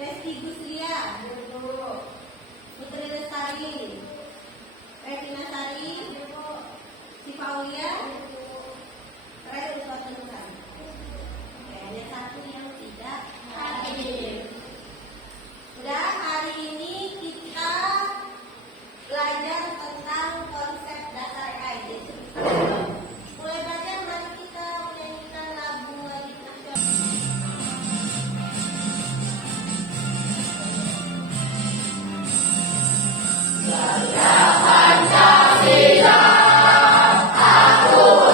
Lesti Guslia, Putri Lestari, Retina Sari, Sifaulia, terakhir Ustaz Nusan. Oke, ada satu yang tidak hadir. Udah, hari ini kita belajar tentang konsep dasar EKG. Mulai belajar nanti kita menyanyikan lagu wajib nasional. Pancasila, aku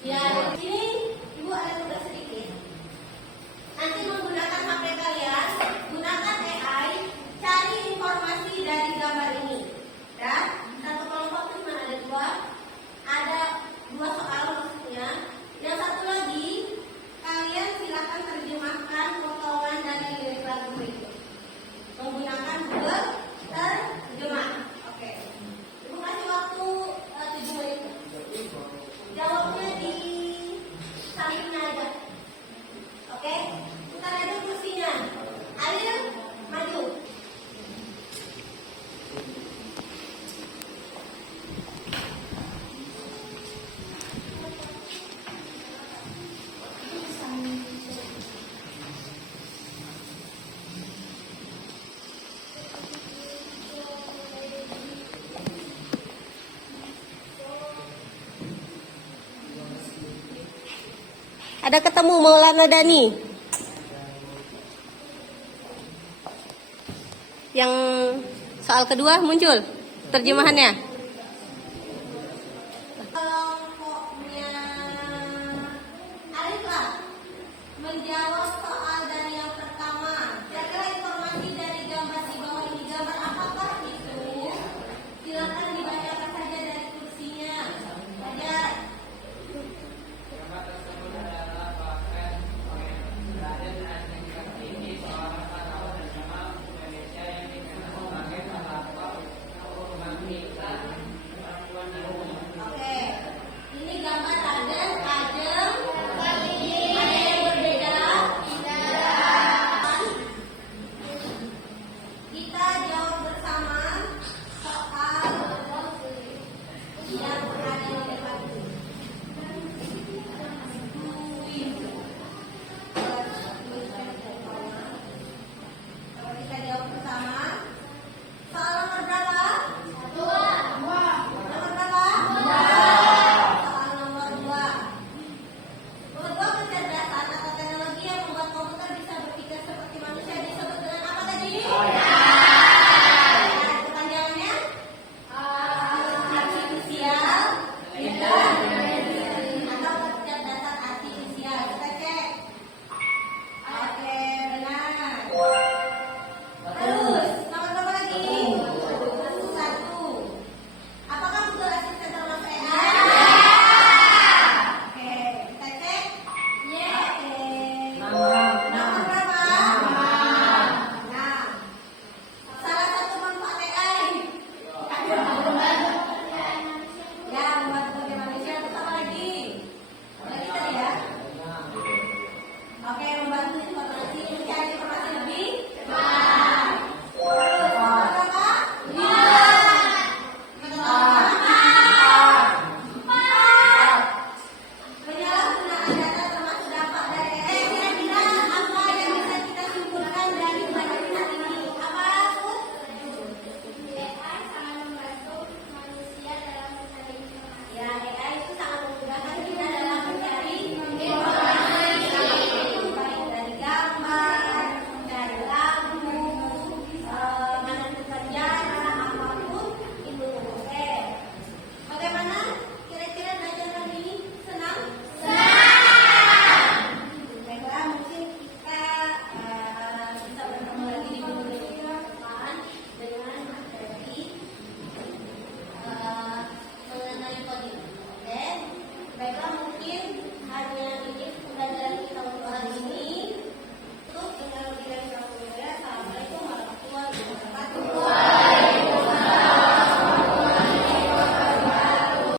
Ya, di sini Ibu ada tugas sedikit. Nanti menggunakan HP kalian, gunakan AI, cari informasi dari gambar ini. Dan satu kelompok cuma ada dua, soal maksudnya. Yang satu lagi, kalian silakan terjemahkan potongan dari lirik lagu berikut menggunakan Google Terjemah. Oke. Ibu kasih waktu 7 menit. Jawabnya di samping aja. Oke, putar aja kursinya. Ayo, maju. Ada ketemu Maulana Dani. Yang soal kedua muncul terjemahannya. Kelompoknya Ariflah menjawab soal dari yang pertama. Carilah informasi dari gambar di bawah ini. Gambar apakah itu? Silakan dibacakan saja dari kursinya. Belajar. Gambar tersebut adalah paket berada ini seorang pahlawan nasional Indonesia yang dikenal sebagai pahlawan wanita perempuan di rumah. Oke, ini gambar ada yang berbeda. Kita jawab bersama soal yang ada di depan ini. Kita jawab bersama. Soal nomor berapa? Nomor berapa? Soal nomor 2. Nomor 2, kecerdasan atau teknologi yang membuat komputer bisa berpikir seperti manusia disebut dengan apa tadi? Kepanjangannya? Artifisial atau kecerdasan artifisial. Kita cek. Oke, benar. Terus, nomor berapa lagi? 1. Apakah Google Assistant termasuk AI? Oke, kita cek. Oke. Nomor berapa? 6. Salah satu manfaat AI. Ya, membantu bagi manusia. Terus apa lagi? Lagi tadi ya. Oke, membantu informasi, mencari informasi lebih cepat. Terus, nomor berapa? 4. Penyalahgunaan data termasuk dampak dari AI. Kira-kira apa yang bisa kita simpulkan dari pelajaran ini? Apa, Put? AI sangat membantu manusia dalam mencari informasi. Ya, AI itu sangat memudahkan kita dalam mencari informasi, baik dari gambar, dari lagu, menentukan jarak, apapun itu. Oke. Bagaimana? Kira-kira belajar hari ini senang? Baiklah, mungkin kita bisa bertemu lagi di minggu depan dengan materi mengenai coding. Oke, baiklah, mungkin hanya